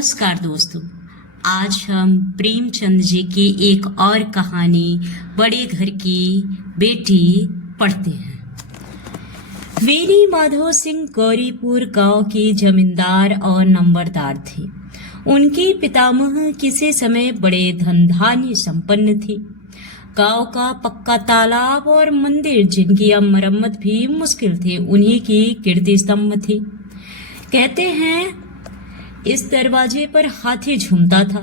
नमस्कार दोस्तों। आज हम प्रेमचंद जी की एक और कहानी बड़े घर की बेटी पढ़ते हैं। वेरी माधव सिंह गौरीपुर गांव के जमींदार और नंबरदार थे। उनके पितामह किसी समय बड़े धन धान्य संपन्न थे। गांव का पक्का तालाब और मंदिर जिनकी अब मरम्मत भी मुश्किल थे उन्हीं की कीर्ति स्तंभ थे। कहते हैं इस दरवाजे पर हाथी झूमता था।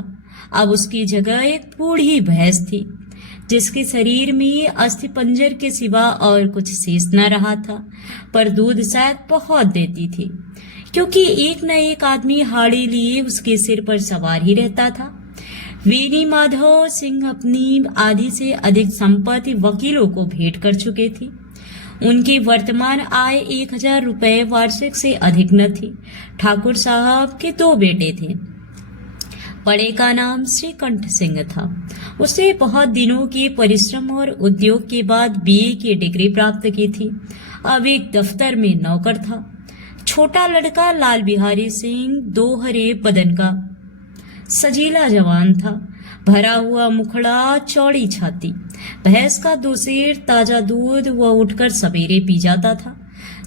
अब उसकी जगह एक बूढ़ी भैंस थी जिसके शरीर में अस्थि पंजर के सिवा और कुछ शेष न रहा था, पर दूध शायद बहुत देती थी क्योंकि एक न एक आदमी हाड़ी लिए उसके सिर पर सवार ही रहता था। वेरी माधव सिंह अपनी आधी से अधिक संपत्ति वकीलों को भेंट कर चुके थे। उनकी वर्तमान आय 1000 रुपए वार्षिक से अधिक न थी। ठाकुर साहब के 2 बेटे थे। बड़े का नाम श्रीकंठ सिंह था। उसे बहुत दिनों के परिश्रम और उद्योग के बाद बीए की डिग्री प्राप्त की थी। अब एक दफ्तर में नौकर था। छोटा लड़का लाल बिहारी सिंह दोहरे बदन का सजीला जवान था। भरा हुआ मुखड़ा, चौड़ी छाती, भैंस का 2 सेर ताजा दूध वह उठकर सवेरे पी जाता था।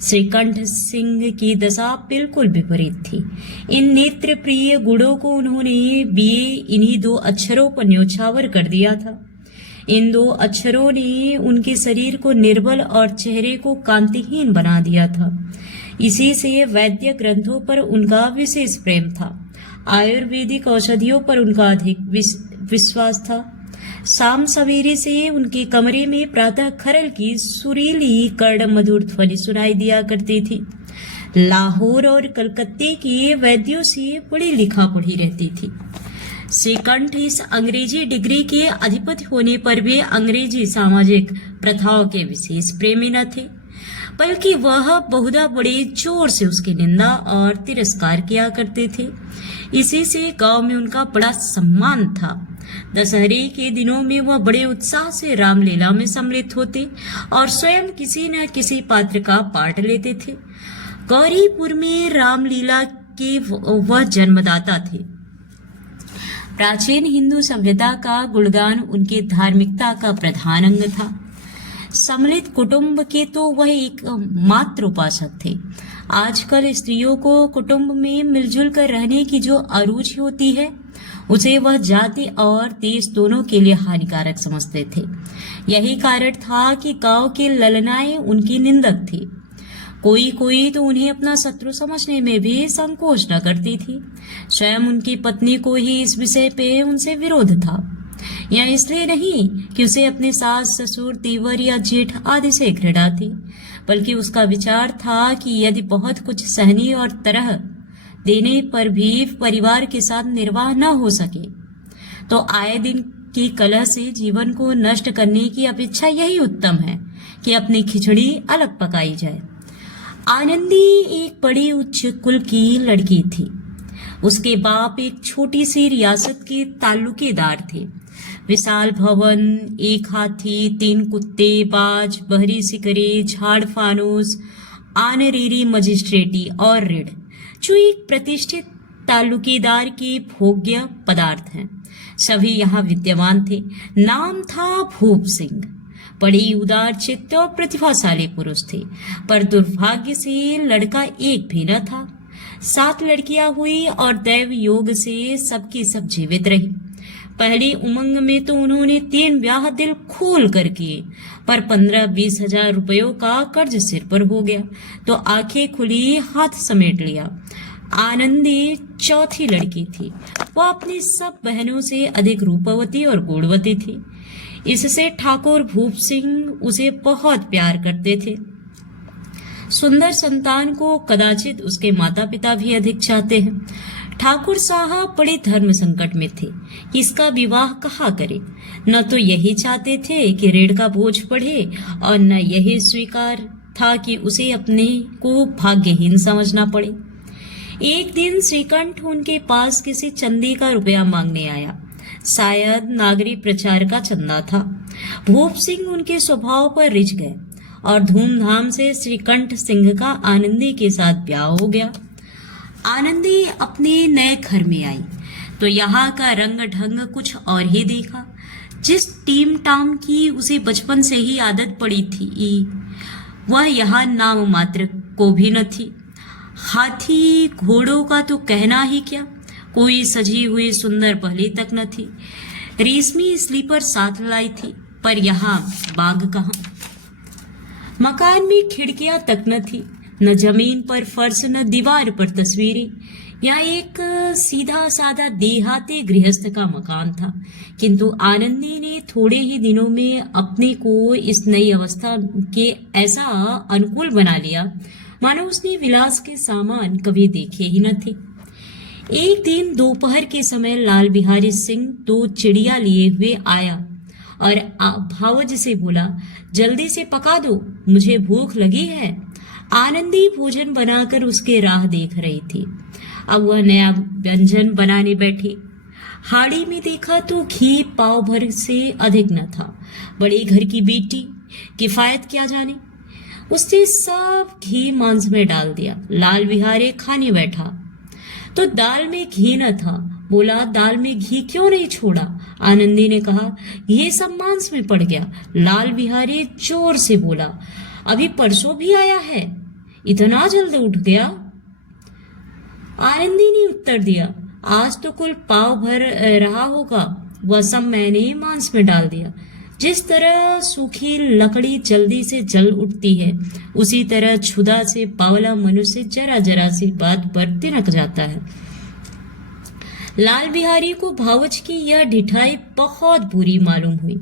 श्रीकंठ सिंह की दशा बिल्कुल विपरीत थी। इन नेत्र प्रिय गुणों को उन्होंने बीए इन्हीं 2 अक्षरों पर न्योछावर कर दिया था। इन 2 अक्षरों ने उनके शरीर को निर्बल और चेहरे को कांतिहीन बना दिया था। इसी से वैद्य ग्रंथों पर उनका विशेष प्रेम था। आयुर्वेदिक औषधियों पर उनका अधिक विश्वास था। शाम सवेरे से उनके कमरे में प्रातः खरल की सुरीली कर्ण मधुर ध्वनि सुनाई दिया करती थी। लाहौर और कलकत्ते के वैद्यों से बड़ी लिखा पढ़ी रहती थी। श्रीकंठ इस अंग्रेजी डिग्री के अधिपति होने पर भी अंग्रेजी सामाजिक प्रथाओं के विशेष प्रेमी न थे, बल्कि वह बहुधा बड़े जोर से उसकी निंदा और तिरस्कार किया करते थे। इसी से गांव में उनका बड़ा सम्मान था। दशहरे के दिनों में वह बड़े उत्साह से रामलीला में सम्मिलित होते और स्वयं किसी न किसी पात्र का पाठ लेते थे। गौरीपुर में रामलीला के वह जन्मदाता थे। प्राचीन हिंदू सभ्यता का गुणगान उनके धार्मिकता का प्रधान अंग था। सम्मिलित कुटुंब के तो वह एक मात्र उपासक थे। आजकल स्त्रियों को कुटुंब में मिलजुल कर रहने की जो अरुचि होती है उसे वह जाति और देश दोनों के लिए हानिकारक समझते थे। यही कारण था कि गांव के ललनाएं उनकी निंदक थी। कोई तो उन्हें अपना शत्रु समझने में भी संकोच न करती थी। स्वयं उनकी पत्नी को ही इस विषय पे उनसे विरोध था। यह इसलिए नहीं कि उसे अपने सास ससुर तीवर या जेठ आदि से घृणा थी, बल्कि उसका विचार था कि यदि बहुत कुछ सहनी और तरह देने पर भी परिवार के साथ निर्वाह न हो सके तो आए दिन की कलह से जीवन को नष्ट करने की अपेक्षा यही उत्तम है कि अपनी खिचड़ी अलग पकाई जाए। आनंदी एक बड़ी उच्च कुल की लड़की थी। उसके बाप एक छोटी सी रियासत के ताल्लुकेदार थे। विशाल भवन, 1 हाथी, 3 कुत्ते, बाज, बहरी सिकरे, झाड़ फानूस, आनरेरी मजिस्ट्रेटी और ऋण जो एक प्रतिष्ठित ताल्लुकेदार के भोग्य पदार्थ हैं, सभी यहाँ विद्यमान थे। नाम था भूप सिंह। बड़े उदार चित्त और प्रतिभाशाली पुरुष थे, पर दुर्भाग्य से लड़का एक भी न था। 7 लड़कियां हुई और दैव योग से सबकी सब जीवित रही। पहली उमंग में तो उन्होंने 3 ब्याह दिल खोल कर किए, पर 15-20 हजार रुपयों का कर्ज सिर पर हो गया तो आंखें खुली, हाथ समेट लिया। आनंदी चौथी लड़की थी। वह अपनी सब बहनों से अधिक रूपवती और गुणवती थी। इससे ठाकुर भूप सिंह उसे बहुत प्यार करते थे। सुंदर संतान को कदाचित उसके माता पिता भी अधिक चाहते हैं। ठाकुर साहब बड़े धर्म संकट में थे कि इसका विवाह कहाँ करे। न तो यही चाहते थे कि ऋण का बोझ बढ़े और न यही स्वीकार था कि उसे अपने को भाग्यहीन समझना पड़े। एक दिन श्रीकंठ उनके पास किसी चंदी का रुपया मांगने आया। शायद नागरिक प्रचार का चंदा था। भूप सिंह उनके स्वभाव पर रिझ गए और धूमधाम से श्रीकंठ सिंह का आनंदी के साथ ब्याह हो गया। आनंदी अपने नए घर में आई तो यहाँ का रंग ढंग कुछ और ही देखा। जिस टीम टाम की उसे बचपन से ही आदत पड़ी थी वह यहाँ नाम मात्र को भी न थी। हाथी घोड़ों का तो कहना ही क्या, कोई सजी हुई सुंदर पहली तक न थी। रेशमी स्लीपर साथ लाई थी पर यहाँ बाग कहाँ। मकान में खिड़कियां तक न थी, न जमीन पर फर्श न दीवार पर तस्वीरें। यहाँ एक सीधा साधा देहाती गृहस्थ का मकान था, किंतु आनंदी ने थोड़े ही दिनों में अपने को इस नई अवस्था के ऐसा अनुकूल बना लिया मानो उसने विलास के सामान कभी देखे ही न थे। एक दिन दोपहर के समय लाल बिहारी सिंह 2 चिड़िया लिए हुए आया और भावज से बोला, जल्दी से पका दो, मुझे भूख लगी है। आनंदी भोजन बनाकर उसके राह देख रही थी। अब वह नया व्यंजन बनाने बैठी। हाड़ी में देखा तो घी पाव भर से अधिक न था। बड़े घर की बेटी, किफायत क्या जाने। उसने सब घी मांस में डाल दिया। लाल बिहारी खाने बैठा तो दाल में घी न था। बोला, दाल में घी क्यों नहीं छोड़ा? आनंदी ने कहा, ये सब मांस में पड़ गया। लाल बिहारी जोर से बोला, अभी परसों भी आया है, इतना जल्द उठ गया? आनंदी ने उत्तर दिया, आज तो कुल पाव भर रहा होगा, वह सब मैंने मांस में डाल दिया। जिस तरह सूखी लकड़ी जल्दी से जल उठती है, उसी तरह क्षुधा से बावला मनुष्य जरा जरा सी बात पर तिनक जाता है। लाल बिहारी को भावच की यह ढिठाई बहुत बुरी मालूम हुई।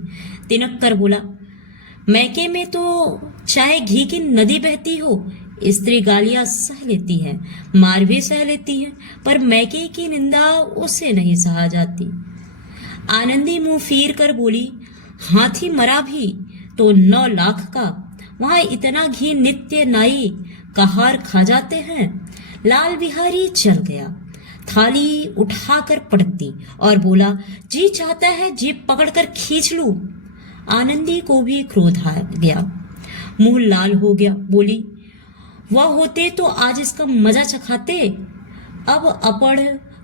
तिनक कर बोला, मैके में तो चाहे घी की नदी बहती हो, स्त्री गालियां सह लेती है, मार भी सह लेती है, पर मैके की निंदा उससे नहीं सहा जाती। आनंदी मुंह फेर कर बोली, हाथी मरा भी तो 9 लाख का, वहां इतना घी नित्य नाई कहार खा जाते हैं। लाल बिहारी चल गया, थाली उठाकर पटक दी और बोला, जी चाहता है जीप पकड़कर खींच लूं। आनंदी को भी क्रोध आ गया, मुंह लाल हो गया। बोली, वह होते तो आज इसका मजा चखाते। अब अपढ़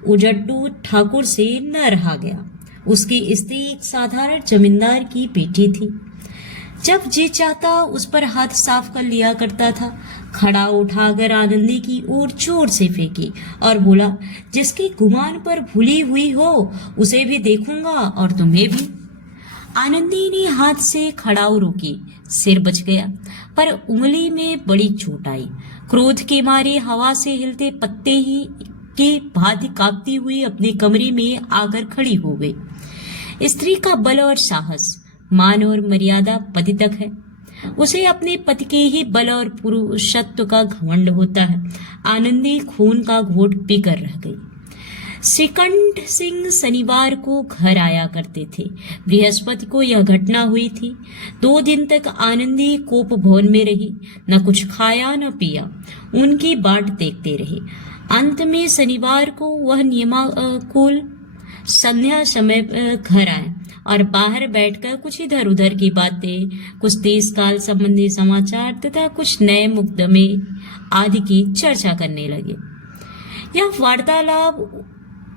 उजड्डू ठाकुर से न रहा गया। उसकी स्त्री एक साधारण जमींदार की बेटी थी। जब जी चाहता उस पर हाथ साफ कर लिया करता था। खड़ा उठाकर आनंदी की ओर जोर से फेंकी और बोला, जिसकी गुमान पर भूली हुई हो उसे भी देखूंगा और तुम्हें भी। आनंदी ने हाथ से खड़ाऊ रोकी, सिर बच गया, पर उंगली में बड़ी चोट आई। क्रोध के मारे हवा से हिलते पत्ते ही के भांति कांपती हुई अपने कमरे में आकर खड़ी हो गई। स्त्री का बल और साहस, मान और मर्यादा पति तक है। उसे अपने पति के ही बल और पुरुषत्व का घमंड होता है। आनंदी खून का घोट पीकर रह गई। श्रीकंठ सिंह शनिवार को घर आया करते थे। बृहस्पति को यह घटना हुई थी। 2 दिन तक आनंदी कोप भवन में रही, न कुछ खाया न पिया, उनकी बाट देखते रहे। अंत में शनिवार को वह नियमानुकूल संध्या समय घर आए और बाहर बैठकर कुछ इधर उधर की बातें, कुछ देश काल संबंधी समाचार तथा कुछ नए मुकदमे आदि की चर्चा करने लगे। यह वार्तालाप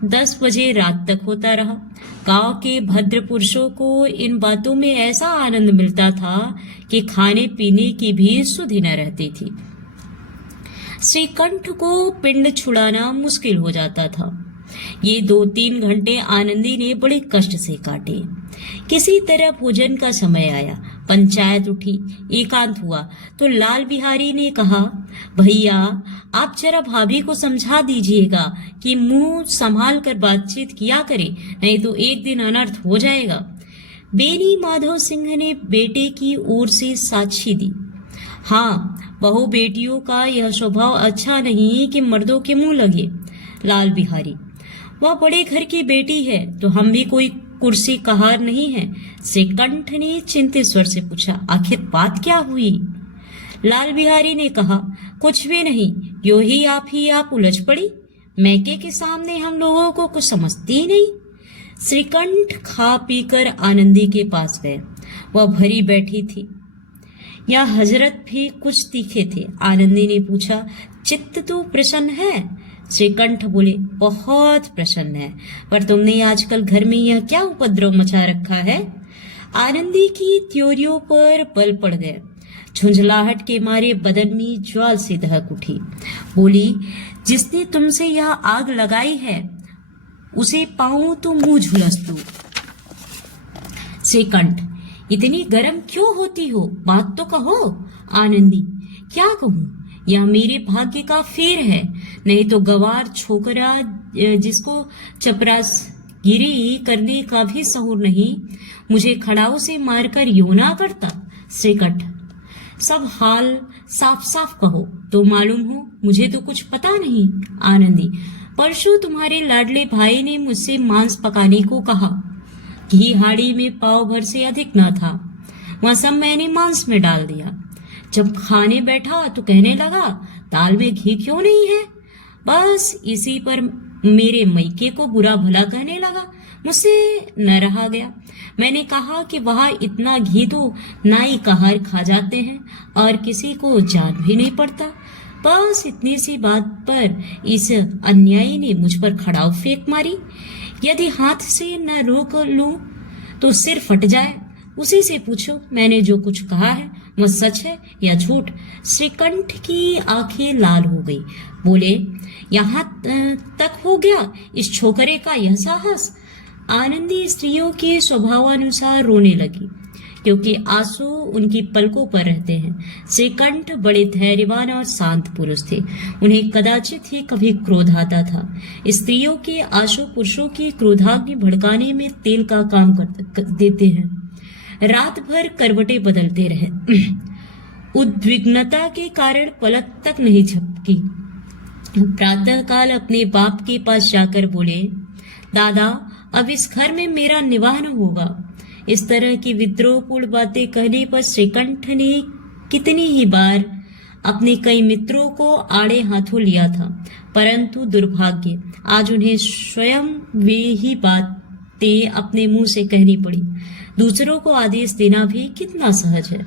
10 बजे रात तक होता रहा। गांव के भद्र पुरुषों को इन बातों में ऐसा आनंद मिलता था कि खाने पीने की भी सुधि न रहती थी। श्रीकंठ को पिंड छुड़ाना मुश्किल हो जाता था। ये 2-3 घंटे आनंदी ने बड़े कष्ट से काटे। किसी तरह भोजन का समय आया, पंचायत उठी, एकांत हुआ तो लाल बिहारी ने कहा, भैया आप जरा भाभी को समझा दीजिएगा कि मुंह संभाल कर बातचीत किया करे, नहीं तो एक दिन अनर्थ हो जाएगा। बेनी माधव सिंह ने बेटे की ओर से साक्षी दी। हाँ, बहू बेटियों का यह स्वभाव अच्छा नहीं कि मर्दों के मुंह लगे। लाल बिहारी, वह बड़े घर की बेटी है तो हम भी कोई कुर्सी कहार नहीं है। श्रीकंठ ने चिंतित स्वर से पूछा, आखिर बात क्या हुई? लाल बिहारी ने कहा, कुछ भी नहीं, यो ही आप उलझ पड़ी। मैके के सामने हम लोगों को कुछ समझती ही नहीं। श्रीकंठ खा पीकर आनंदी के पास गए। वह भरी बैठी थी। या हजरत भी कुछ तीखे थे। आनंदी ने पूछा, चित्त तो प्रसन्न है? श्रीकंठ बोले, बहुत प्रसन्न है, पर तुमने आजकल घर में यह क्या उपद्रव मचा रखा है? आनंदी की त्योरियों पर बल पड़ गए। झुंझलाहट के मारे बदन में ज्वाल से दहक उठी। बोली, जिसने तुमसे यह आग लगाई है उसे पाऊं तो मुंह झुलस दो। श्रीकंठ, इतनी गर्म क्यों होती हो? बात तो कहो। आनंदी, क्या कहूं, यह मेरे भाग्य का फेर है, नहीं तो गवार छोकरा जिसको चपरासगिरी करने का भी सहूर नहीं, मुझे खड़ाऊ से मारकर योना करता। श्रीकंठ, सब हाल साफ साफ कहो तो मालूम हो, मुझे तो कुछ पता नहीं। आनंदी, परसों तुम्हारे लाडले भाई ने मुझसे मांस पकाने को कहा। घी हाड़ी में पाव भर से अधिक ना था, वह सब मैंने मांस में डाल दिया। जब खाने बैठा तो कहने लगा, दाल में घी क्यों नहीं है? बस इसी पर मेरे मैके को बुरा भला कहने लगा। मुझसे न रहा गया। मैंने कहा कि वहाँ इतना घी तो नाई कहार खा जाते हैं और किसी को जान भी नहीं पड़ता। बस इतनी सी बात पर इस अन्यायी ने मुझ पर खड़ाऊ फेंक मारी। यदि हाथ से न रोक लूं तो सिर फट जाए। उसी से पूछो मैंने जो कुछ कहा है वह सच है या झूठ। श्रीकंठ की आंखें लाल हो गई। बोले, यहाँ तक हो गया इस छोकरे का यह साहस? आनंदी स्त्रियों के स्वभावानुसार रोने लगी, क्योंकि आंसू उनकी पलकों पर रहते हैं। श्रीकंठ बड़े धैर्यवान और शांत पुरुष थे। उन्हें कदाचित ही कभी क्रोध आता था। स्त्रियों के आंसू पुरुषों की क्रोधाग्नि भड़काने में तेल का काम देते हैं। रात भर करवटें बदलते रहे। उद्विग्नता के कारण पलक तक नहीं झपकी। प्रातःकाल अपने बाप के पास जाकर बोले, दादा, अब इस घर में मेरा निवाह न होगा। इस तरह की विद्रोहपूर्ण बातें कहने पर श्रीकंठ ने कितनी ही बार अपने कई मित्रों को आड़े हाथों लिया था, परंतु दुर्भाग्य आज उन्हें स्वयं वे ही बातें अपने मुंह से कहनी पड़ी। दूसरों को आदेश देना भी कितना सहज है।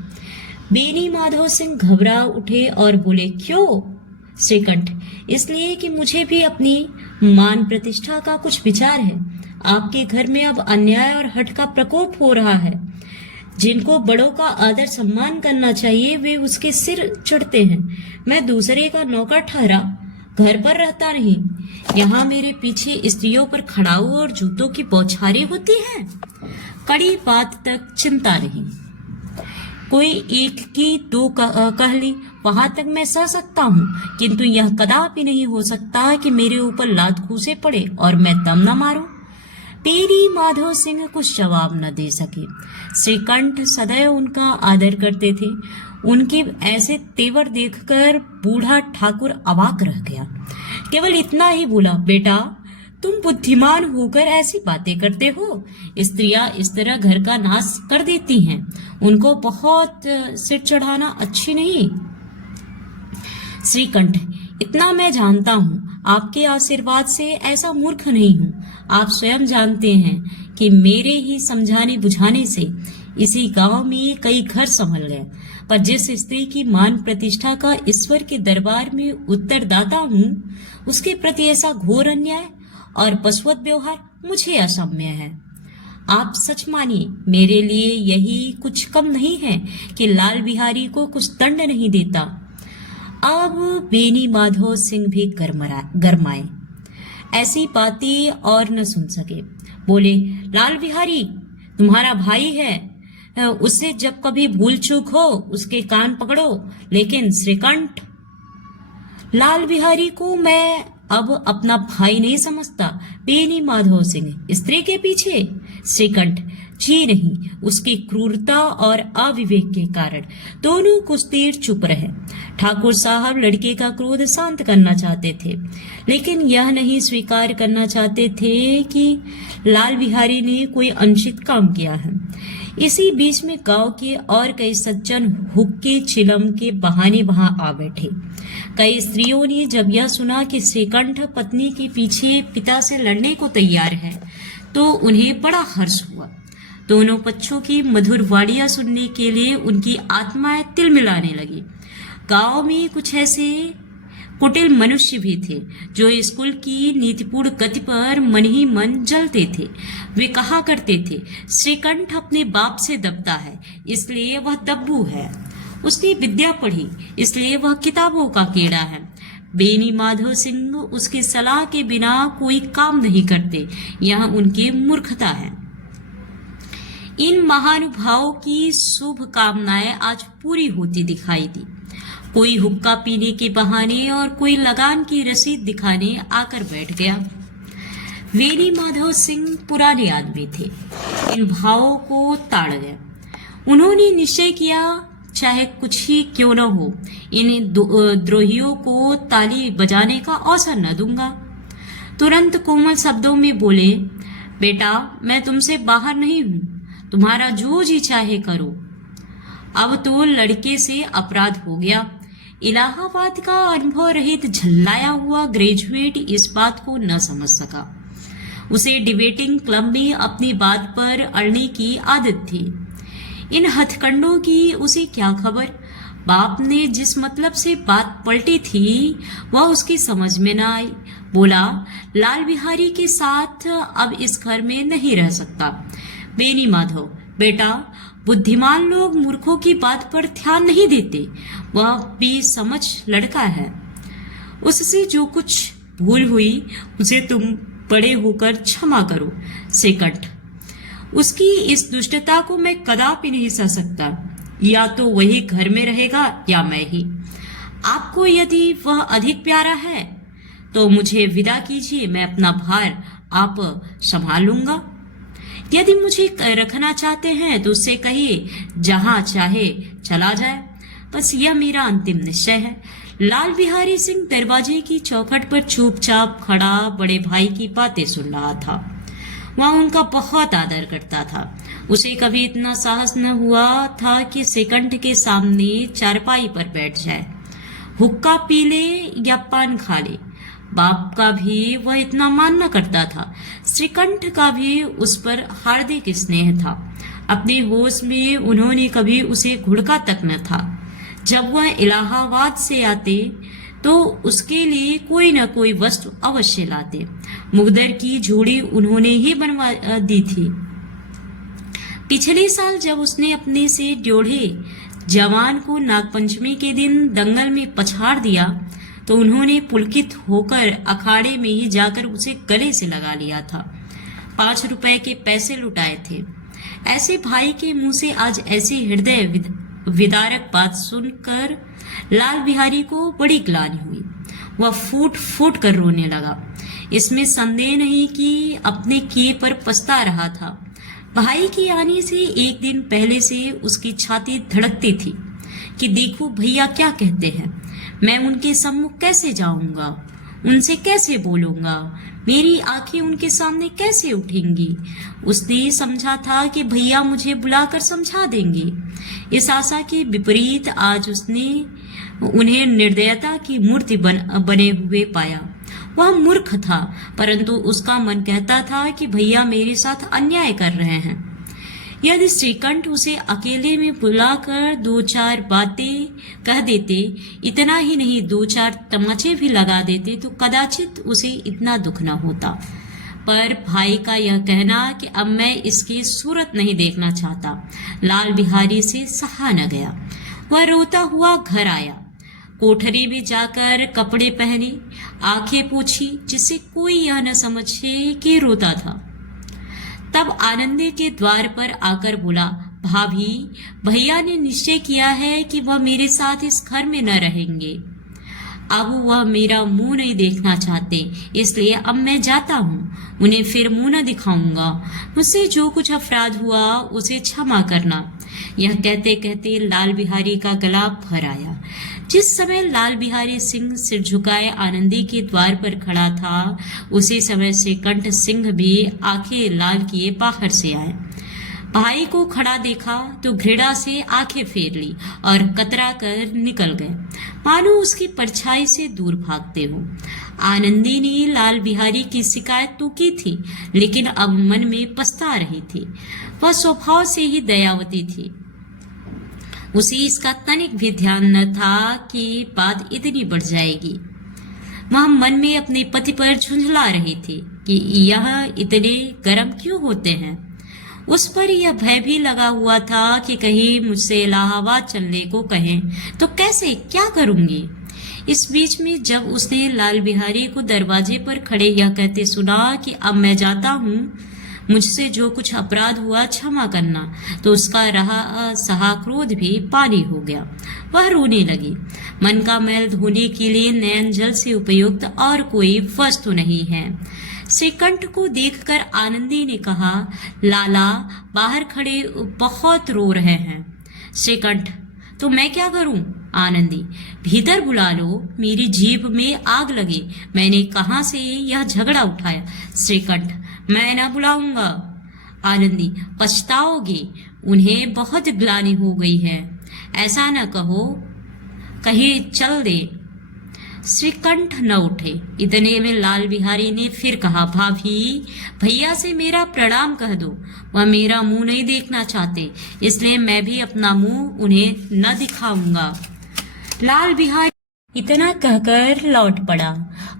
बेनी माधव सिंह घबरा उठे और बोले, क्यों? श्रीकंठ, इसलिए कि मुझे भी अपनी मान प्रतिष्ठा का कुछ विचार है। आपके घर में अब अन्याय और हठ का प्रकोप हो रहा है। जिनको बड़ों का आदर सम्मान करना चाहिए वे उसके सिर चढ़ते हैं। मैं दूसरे का नौकर ठहरा, घर पर रहता नहीं। यहाँ मेरे पीछे स्त्रियों पर खड़ाऊ और जूतों की बौछारें होती हैं। कड़ी बात तक चिंता नहीं, कोई एक की दो कह ली, वहां तक मैं सह सकता हूँ, किंतु यह कदापि नहीं हो सकता कि मेरे ऊपर लात घूसे पड़े और मैं दम न मारूं। बेनी माधव सिंह कुछ जवाब न दे सके। श्रीकंठ सदैव उनका आदर करते थे। उनके ऐसे तेवर देखकर बूढ़ा ठाकुर अवाक रह गया। केवल इतना ही बोला, बेटा, तुम बुद्धिमान होकर ऐसी बातें करते हो। स्त्रियां इस तरह घर का नाश कर देती हैं। उनको बहुत सिर चढ़ाना अच्छी नहीं। श्रीकंठ, इतना मैं जानता हूँ, आपके आशीर्वाद से ऐसा मूर्ख नहीं हूँ। आप स्वयं जानते हैं कि मेरे ही समझाने बुझाने से इसी गांव में कई घर संभल गए, पर जिस स्त्री की मान प्रतिष्ठा का ईश्वर के दरबार में उत्तरदाता हूँ, उसके प्रति ऐसा घोर अन्याय और पशुवत व्यवहार मुझे असम्य है। आप सच मानिए, मेरे लिए यही कुछ कम नहीं है कि लाल बिहारी को कुछ दंड नहीं देता। अब बेनी माधव सिंह भी गरमाए, ऐसी बातें और न सुन सके। बोले, लाल बिहारी तुम्हारा भाई है, उससे जब कभी भूल चूक हो उसके कान पकड़ो। लेकिन श्रीकंठ, लाल बिहारी को मैं अब अपना भाई नहीं समझता। बेनी माधव सिंह, स्त्री के पीछे? श्रीकंठ, जी नहीं, उसकी क्रूरता और अविवेक के कारण। दोनों कुछ देर चुप रहे। ठाकुर साहब लड़के का क्रोध शांत करना चाहते थे, लेकिन यह नहीं स्वीकार करना चाहते थे कि लाल बिहारी ने कोई अनुचित काम किया है। इसी बीच में गांव के और कई सज्जन हुक्के चिलम के बहाने वहां आ बैठे। कई स्त्रियों ने जब यह सुना कि श्रीकंठ पत्नी के पीछे पिता से लड़ने को तैयार है, तो उन्हें बड़ा हर्ष हुआ। दोनों पक्षों की मधुर वाड़ियां सुनने के लिए उनकी आत्माएं तिलमिलाने लगी। गांव में कुछ ऐसे कुटिल मनुष्य भी थे जो स्कूल की नीतिपूर्ण गति पर मन ही मन जलते थे। वे कहा करते थे, श्रीकंठ अपने बाप से दबता है इसलिए वह दब्बू है, उसने विद्या पढ़ी इसलिए वह किताबों का कीड़ा है। बेनी माधव सिंह उसकी सलाह के बिना कोई काम नहीं करते, यह उनकी मूर्खता है। इन महानुभावों की शुभ कामनाएं आज पूरी होती दिखाई दी। कोई हुक्का पीने के बहाने और कोई लगान की रसीद दिखाने आकर बैठ गया। बेनी माधव सिंह पुराने आदमी थे, इन भावों को ताड़ गए। उन्होंने निश्चय किया, चाहे कुछ ही क्यों न हो, इन द्रोहियों को ताली बजाने का अवसर न दूंगा। तुरंत कोमल शब्दों में बोले, बेटा मैं तुमसे बाहर नहीं हूं, तुम्हारा जो जी चाहे करो। अब तो लड़के से अपराध हो गया। इलाहाबाद का अनुभव रहित झल्लाया हुआ ग्रेजुएट इस बात को न समझ सका। उसे डिबेटिंग क्लब में अपनी बात पर अड़ने की आदत थी। इन हथकंडों की उसे क्या खबर। बाप ने जिस मतलब से बात पलटी थी वह उसकी समझ में न आई। बोला, लाल बिहारी के साथ अब इस घर में नहीं रह सकता। बेनी माधव, बेटा बुद्धिमान लोग मूर्खों की बात पर ध्यान नहीं देते, वह भी समझ लड़का है, उससे जो कुछ भूल हुई उसे तुम बड़े होकर क्षमा करो। श्रीकंठ, उसकी इस दुष्टता को मैं कदापि नहीं सह सकता। या तो वही घर में रहेगा या मैं ही। आपको यदि वह अधिक प्यारा है तो मुझे विदा कीजिए, मैं अपना भार आप संभाल लूंगा। यदि मुझे रखना चाहते हैं तो उससे कहिए जहां चाहे चला जाए, बस यह मेरा अंतिम निश्चय है। लाल बिहारी सिंह दरवाजे की चौखट पर चुपचाप खड़ा बड़े भाई की बातें सुन रहा था। वह उनका बहुत आदर करता था। उसे कभी इतना साहस न हुआ था कि श्रीकंठ के सामने चारपाई पर बैठ जाए, हुक्का पी ले या पान खा ले। बाप का भी वह इतना मान न करता था। श्रीकंठ का भी उस पर हार्दिक स्नेह था। अपने होश में उन्होंने कभी उसे घुड़का तक न था। जब वह इलाहाबाद से आते तो उसके लिए कोई न कोई वस्तु अवश्य लाते। मुगदर की झोड़ी उन्होंने ही बनवा दी थी। पिछले साल जब उसने अपने से ड्योढ़े जवान को नागपंचमी के दिन दंगल में पछाड़ दिया तो उन्होंने पुलकित होकर अखाड़े में ही जाकर उसे गले से लगा लिया था। 5 रुपए के पैसे लुटाए थे। ऐसे भाई के मुंह से आज ऐसी हृदय विदारक बात सुनकर लाल बिहारी को बड़ी ग्लानि हुई। वह फूट फूट कर रोने लगा। इसमें संदेह नहीं कि अपने किए पर पछता रहा था। भाई के आने से एक दिन पहले से उसकी छाती धड़कती थी कि देखो भैया क्या कहते हैं, मैं उनके सम्मुख कैसे जाऊंगा, उनसे कैसे बोलूंगा, मेरी आंखें उनके सामने कैसे उठेंगी। उसने समझा था कि भैया मुझे बुलाकर समझा देंगे। इस आशा के विपरीत आज उसने उन्हें निर्दयता की मूर्ति बने हुए पाया। वह मूर्ख था, परंतु उसका मन कहता था कि भैया मेरे साथ अन्याय कर रहे हैं। यदि श्रीकंठ उसे अकेले में बुलाकर 2-4 बातें कह देते, इतना ही नहीं 2-4 तमाचे भी लगा देते तो कदाचित उसे इतना दुख न होता। पर भाई का यह कहना कि अब मैं इसकी सूरत नहीं देखना चाहता, लाल बिहारी से सहा न गया। वह रोता हुआ घर आया। कोठरी में जाकर कपड़े पहने, आंखें पोंछी, जिससे कोई यह न समझे कि रोता था। तब आनंदी के द्वार पर आकर बोला, भाभी भैया ने निश्चय किया है कि वह मेरे साथ इस घर में न रहेंगे। अब वह मेरा मुंह नहीं देखना चाहते, इसलिए अब मैं जाता हूँ, उन्हें फिर मुंह न दिखाऊंगा। मुझसे जो कुछ अपराध हुआ उसे क्षमा करना। यह कहते कहते लाल बिहारी का गला भर आया। जिस समय लाल बिहारी सिंह सिर झुकाए आनंदी के द्वार पर खड़ा था, उसी समय श्रीकंठ सिंह भी आंखें लाल किए बाहर से आए। भाई को खड़ा देखा तो घृणा से आंखें फेर ली और कतरा कर निकल गए, मानो उसकी परछाई से दूर भागते हो। आनंदी ने लाल बिहारी की शिकायत तो की थी, लेकिन अब मन में पछता रही थी। वह स्वभाव से ही दयावती थी। उसे इसका तनिक भी ध्यान न था कि बात इतनी बढ़ जाएगी। वह मन में अपने पति पर झुंझला रहे थे कि यह इतने गर्म क्यों होते हैं। उस पर यह भय भी लगा हुआ था कि कहीं मुझसे इलाहाबाद चलने को कहें तो कैसे, क्या करूंगी। इस बीच में जब उसने लाल बिहारी को दरवाजे पर खड़े यह कहते सुना कि अब मैं जाता हूँ, मुझसे जो कुछ अपराध हुआ क्षमा करना, तो उसका रहा सहा क्रोध भी पानी हो गया। वह रोने लगी। मन का मैल धोने के लिए नयन जल से उपयुक्त और कोई वस्तु नहीं है। श्रीकंठ को देखकर आनंदी ने कहा, लाला बाहर खड़े बहुत रो रहे हैं। श्रीकंठ, तो मैं क्या करूं? आनंदी, भीतर बुला लो, मेरी जीभ में आग लगी, मैंने कहां से यह झगड़ा उठाया। श्रीकंठ, मैं ना बुलाऊंगा। आनंदी, पछताओगे, उन्हें बहुत ग्लानि हो गई है, ऐसा न कहो, कहीं चल दे। श्रीकंठ न उठे। इतने में लाल बिहारी ने फिर कहा, भाभी, भैया से मेरा प्रणाम कह दो, वह मेरा मुंह नहीं देखना चाहते, इसलिए मैं भी अपना मुंह उन्हें न दिखाऊंगा। लाल बिहारी इतना कहकर लौट पड़ा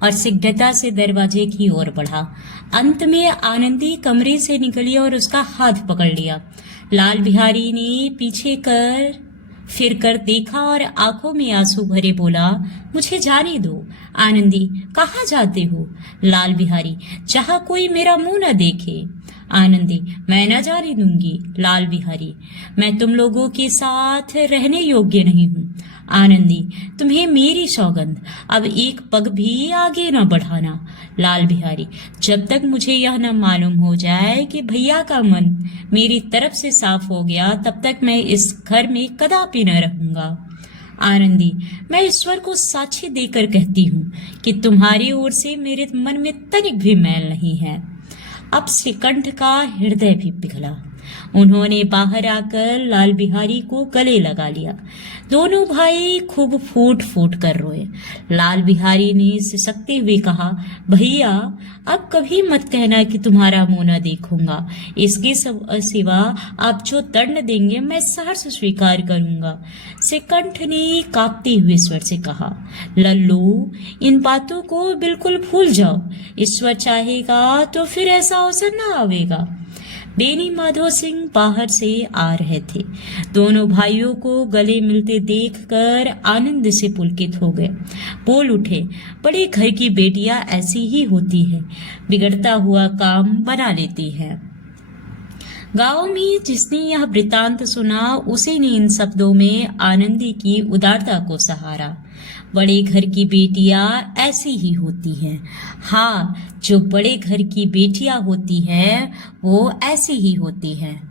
और शीघ्रता से दरवाजे की ओर बढ़ा। अंत में आनंदी कमरे से निकली और उसका हाथ पकड़ लिया। लाल बिहारी ने पीछे फिर कर देखा और आंखों में आंसू भरे बोला, मुझे जाने दो। आनंदी, कहाँ जाते हो? लाल बिहारी, जहाँ कोई मेरा मुंह न देखे। आनंदी, मैं न जाने दूंगी। लाल बिहारी, मैं तुम लोगों के साथ रहने योग्य नहीं हूँ। आनंदी, तुम्हें मेरी सौगंध, अब एक पग भी आगे न बढ़ाना। लाल बिहारी, जब तक मुझे यह न मालूम हो जाए कि भैया का मन मेरी तरफ से साफ हो गया, तब तक मैं इस घर में कदापि न रहूंगा। आनंदी, मैं ईश्वर को साक्षी देकर कहती हूँ कि तुम्हारी ओर से मेरे मन में तनिक भी मैल नहीं है। अब श्रीकंठ का हृदय भी पिघला। उन्होंने बाहर आकर लाल बिहारी को गले लगा लिया। दोनों भाई खूब फूट फूट कर रोए। लाल बिहारी ने सिसकते हुए कहा, भैया, अब कभी मत कहना कि तुम्हारा मुंह न देखूंगा। इसके सिवा आप जो दंड देंगे मैं सहर्ष स्वीकार करूंगा। श्रीकंठ ने कांपते हुए स्वर से कहा, लल्लू, इन बातों को बिल्कुल भूल जाओ। ईश्वर चाहेगा तो फिर ऐसा अवसर न आवेगा। बेनी माधो सिंह बाहर से आ रहे थे। दोनों भाइयों को गले मिलते देखकर आनंद से पुलकित हो गए। बोल उठे, बड़े घर की बेटियां ऐसी ही होती है, बिगड़ता हुआ काम बना लेती है। गांव में जिसने यह वृतांत सुना, उसी ने इन शब्दों में आनंदी की उदारता को सहारा। बड़े घर की बेटियां ऐसी ही होती हैं। हाँ, जो बड़े घर की बेटियां होती हैं वो ऐसी ही होती हैं।